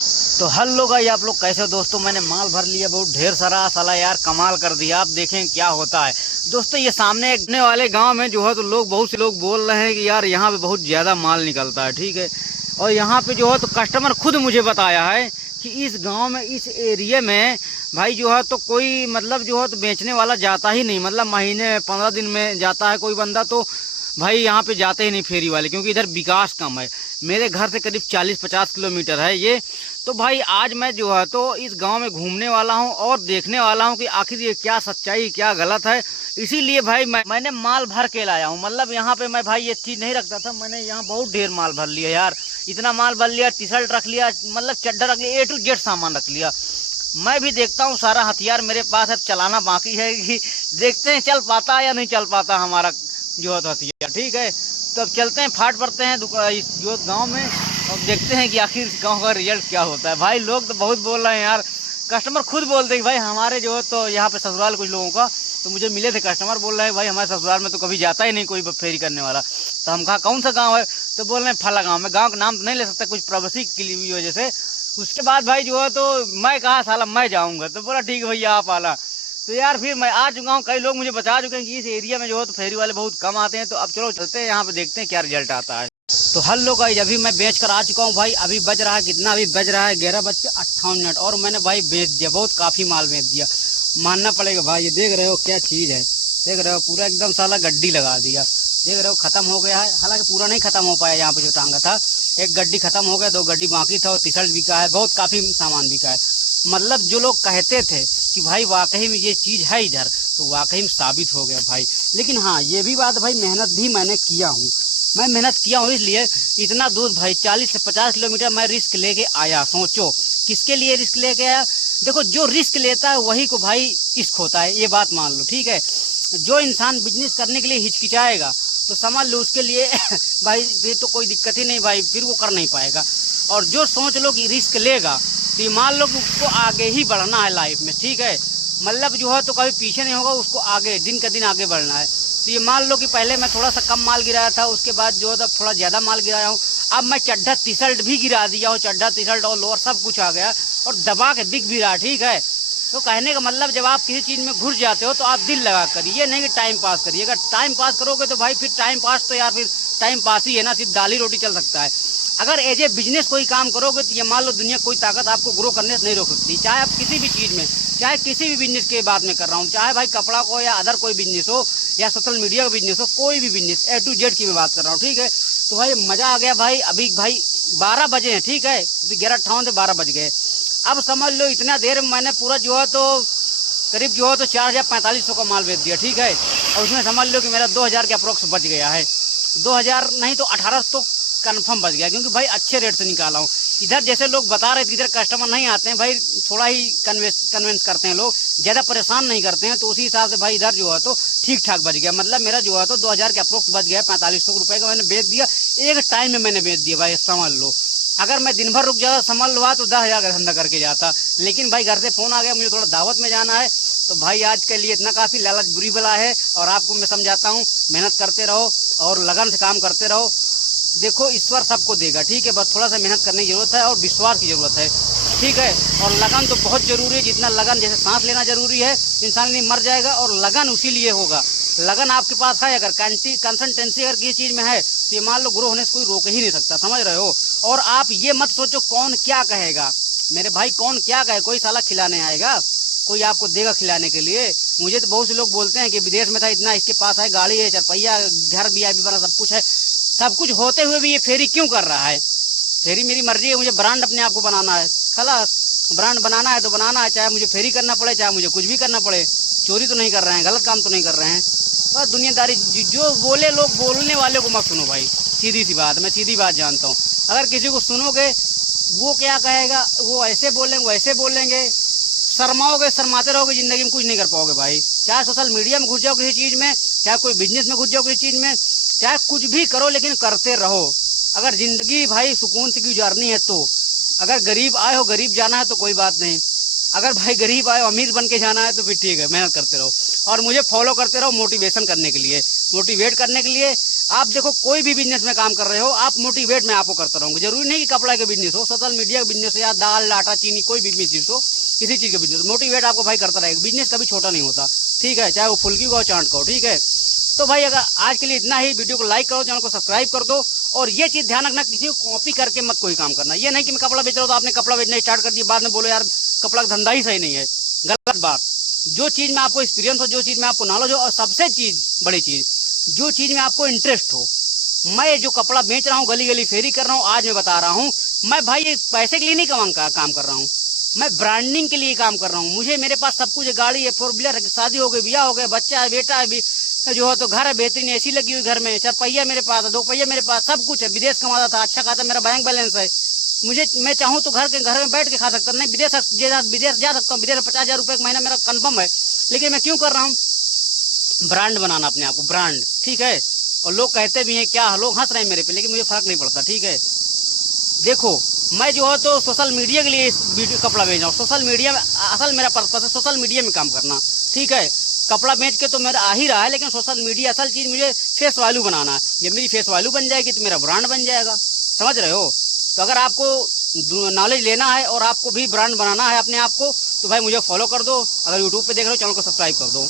तो hello guys, आप लोग कैसे हो दोस्तों। मैंने माल भर लिया बहुत ढेर सारा, साला यार कमाल कर दिया। आप देखें क्या होता है दोस्तों। ये सामने एक वाले गांव में जो है तो लोग, बहुत से लोग बोल रहे हैं कि यार यहाँ पे बहुत ज़्यादा माल निकलता है, ठीक है। और यहाँ पे जो है तो कस्टमर खुद मुझे बताया है कि इस गांव में, इस एरिया में भाई जो है तो कोई मतलब जो है तो बेचने वाला जाता ही नहीं। मतलब महीने में 15 दिन में जाता है कोई बंदा, तो भाई यहाँ पे जाते ही नहीं फेरी वाले, क्योंकि इधर विकास कम है। मेरे घर से करीब 40-50 किलोमीटर है ये। तो भाई आज मैं जो है तो इस गांव में घूमने वाला हूं और देखने वाला हूं कि आखिर ये क्या सच्चाई, क्या गलत है। इसीलिए भाई मैंने माल भर के लाया हूं। मतलब यहाँ पे मैं भाई ये चीज़ नहीं रखता था, मैंने यहाँ बहुत ढेर माल भर लिया यार। इतना माल भर लिया, टी शर्ट रख लिया, मतलब चड्डा रख लिया, A to Z सामान रख लिया। मैं भी देखता हूँ, सारा हथियार मेरे पास है, चलाना बाकी है कि देखते हैं चल पाता है या नहीं चल पाता हमारा जो है तो हथियार, ठीक है। तो अब चलते हैं, फाट पड़ते हैं इस जो गाँव में और देखते हैं कि आखिर इस गाँव का रिजल्ट क्या होता है। भाई लोग तो बहुत बोल रहे हैं यार, कस्टमर खुद बोलते हैं कि भाई हमारे जो है तो यहाँ पे ससुराल कुछ लोगों का, तो मुझे मिले थे कस्टमर, बोल रहे हैं भाई हमारे ससुराल में तो कभी जाता ही नहीं कोई फेरी करने वाला। तो हम कहा कौन सा गाँव है, तो बोल रहे हैं फला गाँव में। गाँव का नाम तो नहीं ले सकता कुछ प्राइवेसी की वजह से। उसके बाद भाई जो है तो मैं कहा साला मैं जाऊँगा, तो बोला ठीक है भैया आप आना। तो यार फिर मैं आ चुका हूँ, कई लोग मुझे बता चुके हैं कि इस एरिया में जो है तो फेरी वाले बहुत कम आते हैं। तो अब चलो चलते हैं यहाँ पे, देखते हैं क्या रिजल्ट आता है। तो हेलो गाइस, अभी मैं बेच कर आ चुका हूँ भाई। अभी बज रहा है कितना, अभी बज रहा है 11:58 और मैंने भाई बेच दिया, बहुत काफ़ी माल बेच दिया, मानना पड़ेगा भाई। ये देख रहे हो क्या चीज़ है, देख रहे हो पूरा एकदम साला गड्डी लगा दिया। देख रहे हो ख़त्म हो गया है, हालांकि पूरा नहीं ख़त्म हो पाया। यहाँ पे जो टांगा था एक गड्डी ख़त्म हो गया, 2 गड्डी बाकी था और टी शर्ट बिका है, बहुत काफ़ी सामान बिका है। मतलब जो लोग कहते थे कि भाई वाकई में ये चीज़ है इधर, तो वाकई में साबित हो गया भाई। लेकिन हाँ ये भी बात भाई, मेहनत भी मैंने किया हूँ। मैं मेहनत किया हूँ इसलिए इतना दूर भाई 40 से 50 किलोमीटर मैं रिस्क लेके आया। सोचो किसके लिए रिस्क लेके आया। देखो जो रिस्क लेता है वही को भाई इश्क होता है, ये बात मान लो, ठीक है। जो इंसान बिजनेस करने के लिए हिचकिचाएगा तो समझ लो उसके लिए भाई फिर तो कोई दिक्कत ही नहीं भाई, फिर वो कर नहीं पाएगा। और जो सोच लो कि रिस्क लेगा तो ये मान लो कि उसको आगे ही बढ़ना है लाइफ में, ठीक है। मतलब जो है तो कभी पीछे नहीं होगा, उसको आगे दिन का दिन आगे बढ़ना है। तो ये मान लो कि पहले मैं थोड़ा सा कम माल गिराया था, उसके बाद जो है थोड़ा ज़्यादा माल गिराया हूँ। अब मैं चड्ढा टी शर्ट भी गिरा दिया हूँ, चड्ढा टी शर्ट और लोअर सब कुछ आ गया और दबा के दिख भी रहा, ठीक है। तो कहने का मतलब जब आप किसी चीज़ में घुस जाते हो तो आप दिल लगा करिए, नहीं कि टाइम पास करिए। अगर टाइम पास करोगे तो भाई फिर टाइम पास तो यार फिर टाइम पास ही है ना, सिर्फ दाल ही रोटी चल सकता है। अगर एज ए बिजनेस कोई काम करोगे तो ये मान लो दुनिया कोई ताकत आपको ग्रो करने से नहीं रोक सकती। चाहे आप किसी भी चीज़ में, चाहे किसी भी बिजनेस की बात में कर रहा हूँ, चाहे भाई कपड़ा को या अदर कोई बिजनेस हो या सोशल मीडिया का बिजनेस हो, कोई भी बिजनेस A to Z की मैं बात कर रहा हूँ, ठीक है। तो भाई मज़ा आ गया भाई। अभी भाई 12 बजे हैं, ठीक है, अभी 11:58 से 12 बज गए। अब समझ लो इतना देर मैंने पूरा जो है तो करीब जो है तो 4,4500 का माल बेच दिया, ठीक है। और उसमें समझ लो कि मेरा 2,000 के अप्रोक्स बच गया है। 2,000 नहीं तो 1800 तो कन्फर्म बच गया, क्योंकि भाई अच्छे रेट से निकाला हूँ। इधर जैसे लोग बता रहे थे इधर कस्टमर नहीं आते हैं भाई, थोड़ा ही कन्वेंस करते हैं लोग, ज़्यादा परेशान नहीं करते हैं। तो उसी हिसाब से भाई इधर जो है तो ठीक ठाक बच गया। मतलब मेरा जो है तो 2,000 के अप्रोक्स बच गया, 4500 रुपये का मैंने बेच दिया। एक टाइम में मैंने बेच दिया भाई, समझ लो। अगर मैं दिन भर रुक जाता समझ लो तो 10,000 का धंधा करके जाता। लेकिन भाई घर से फ़ोन आ गया, मुझे थोड़ा दावत में जाना है, तो भाई आज के लिए इतना काफ़ी। लालच बुरी बला है और आपको मैं समझाता हूँ, मेहनत करते रहो और लगन से काम करते रहो। देखो ईश्वर सबको देगा, ठीक है। बस थोड़ा सा मेहनत करने की ज़रूरत है और विश्वास की ज़रूरत है, ठीक है। और लगन तो बहुत ज़रूरी है, जितना लगन जैसे सांस लेना ज़रूरी है, इंसान नहीं मर जाएगा और लगन उसी लिए होगा। लगन आपके पास है, अगर कंसिस्टेंसी अगर किसी चीज़ में है तो ये मान लो ग्रो होने से कोई रोक ही नहीं सकता, समझ रहे हो। और आप ये मत सोचो कौन क्या कहेगा, मेरे भाई कौन क्या कहे, कोई साला खिलाने आएगा, कोई आपको देगा खिलाने के लिए। मुझे तो बहुत से लोग बोलते हैं कि विदेश में था इतना, इसके पास है गाड़ी है, 4 पहिया, घर भी बना, सब कुछ है। सब कुछ होते हुए भी ये फेरी क्यों कर रहा है। फेरी मेरी मर्जी है, मुझे ब्रांड अपने आप को बनाना है, खलास। ब्रांड बनाना है तो बनाना है, चाहे मुझे फेरी करना पड़े, चाहे मुझे कुछ भी करना पड़े। चोरी तो नहीं कर रहे हैं, गलत काम तो नहीं कर रहे हैं। बस दुनियादारी जो बोले लोग, बोलने वाले को मत सुनो भाई, सीधी सी बात, मैं सीधी बात जानता हूँ। अगर किसी को सुनोगे वो क्या कहेगा, वो ऐसे बोलेंगे वैसे बोलेंगे, शर्माओगे, शर्माते रहोगे, ज़िंदगी में कुछ नहीं कर पाओगे भाई। चाहे सोशल मीडिया में घुस जाओ किसी चीज़ में, चाहे कोई बिजनेस में घुस जाओ किसी चीज़ में, चाहे कुछ भी करो, लेकिन करते रहो। अगर ज़िंदगी भाई सुकून से गुजारनी है तो, अगर गरीब आए हो गरीब जाना है तो कोई बात नहीं, अगर भाई गरीब आए हो अमीर बन के जाना है तो फिर ठीक है, मेहनत करते रहो और मुझे फॉलो करते रहो मोटिवेशन करने के लिए। मोटिवेट करने के लिए। आप देखो कोई भी बिजनेस में काम कर रहे हो, आप मोटिवेट मैं आपको करता रहूंगा। जरूरी नहीं कि कपड़ा का बिजनेस हो, सोशल मीडिया का बिजनेस हो, या दाल आटा चीनी कोई भी बिजनेस हो, किसी चीज का बिजनेस, मोटिवेट आपको भाई करता रहेगा। बिजनेस कभी छोटा नहीं होता, ठीक है, चाहे वो फुल्की का हो चाट का हो, ठीक है। तो भाई अगर आज के लिए इतना ही, वीडियो को लाइक करो, चैनल को सब्सक्राइब कर दो। और ये चीज ध्यान रखना, किसी को कॉपी करके मत कोई काम करना। ये नहीं कि मैं कपड़ा बेच रहा हूँ तो आपने कपड़ा बेचना स्टार्ट कर दिया, बाद में बोलो यार कपड़ा का धंधा ही सही नहीं है, गलत बात। जो चीज में आपको एक्सपीरियंस हो, जो चीज में आपको नॉलेज हो, और सबसे चीज बड़ी चीज, जो चीज में आपको इंटरेस्ट हो। मैं जो कपड़ा बेच रहा हूँ, गली गली फेरी कर रहा हूँ, आज मैं बता रहा हूँ, मैं भाई पैसे के लिए नहीं काम कर रहा हूँ, मैं ब्रांडिंग के लिए काम कर रहा हूँ। मुझे, मेरे पास सब कुछ है, गाड़ी है, 4 व्हीलर है, शादी हो गई, ब्याह हो गया, बच्चा है, बेटा है भी जो है, तो घर है बेहतरीन, एसी लगी हुई घर में, 4 पहिया मेरे पास है, 2 पहिया मेरे पास, सब कुछ है। विदेश कमाता था, अच्छा खाता, मेरा बैंक बैलेंस है। मुझे, मैं चाहूँ तो घर में बैठ के खा सकता, नहीं विदेश जा सकता हूँ। विदेश में 50,000 रुपये का महीना मेरा कन्फर्म है। लेकिन मैं क्यों कर रहा हूँ? ब्रांड बनाना अपने आप को, ब्रांड, ठीक है। और लोग कहते भी हैं क्या, लोग हंस रहे हैं मेरे पे, लेकिन मुझे फर्क नहीं पड़ता, ठीक है। देखो मैं जो है तो सोशल मीडिया के लिए इस वीडियो कपड़ा बेच रहा हूँ। सोशल मीडिया में असल मेरा पर्पस है सोशल मीडिया में काम करना, ठीक है। कपड़ा बेच के तो मेरा आ ही रहा है, लेकिन सोशल मीडिया असल चीज़ मुझे फेस वैल्यू बनाना है। जब मेरी फेस वैल्यू बन जाएगी तो मेरा ब्रांड बन जाएगा, समझ रहे हो। तो अगर आपको नॉलेज लेना है और आपको भी ब्रांड बनाना है अपने आप को, तो भाई मुझे फॉलो कर दो। अगर यूट्यूब पे देख रहे हो, चैनल को सब्सक्राइब कर दो।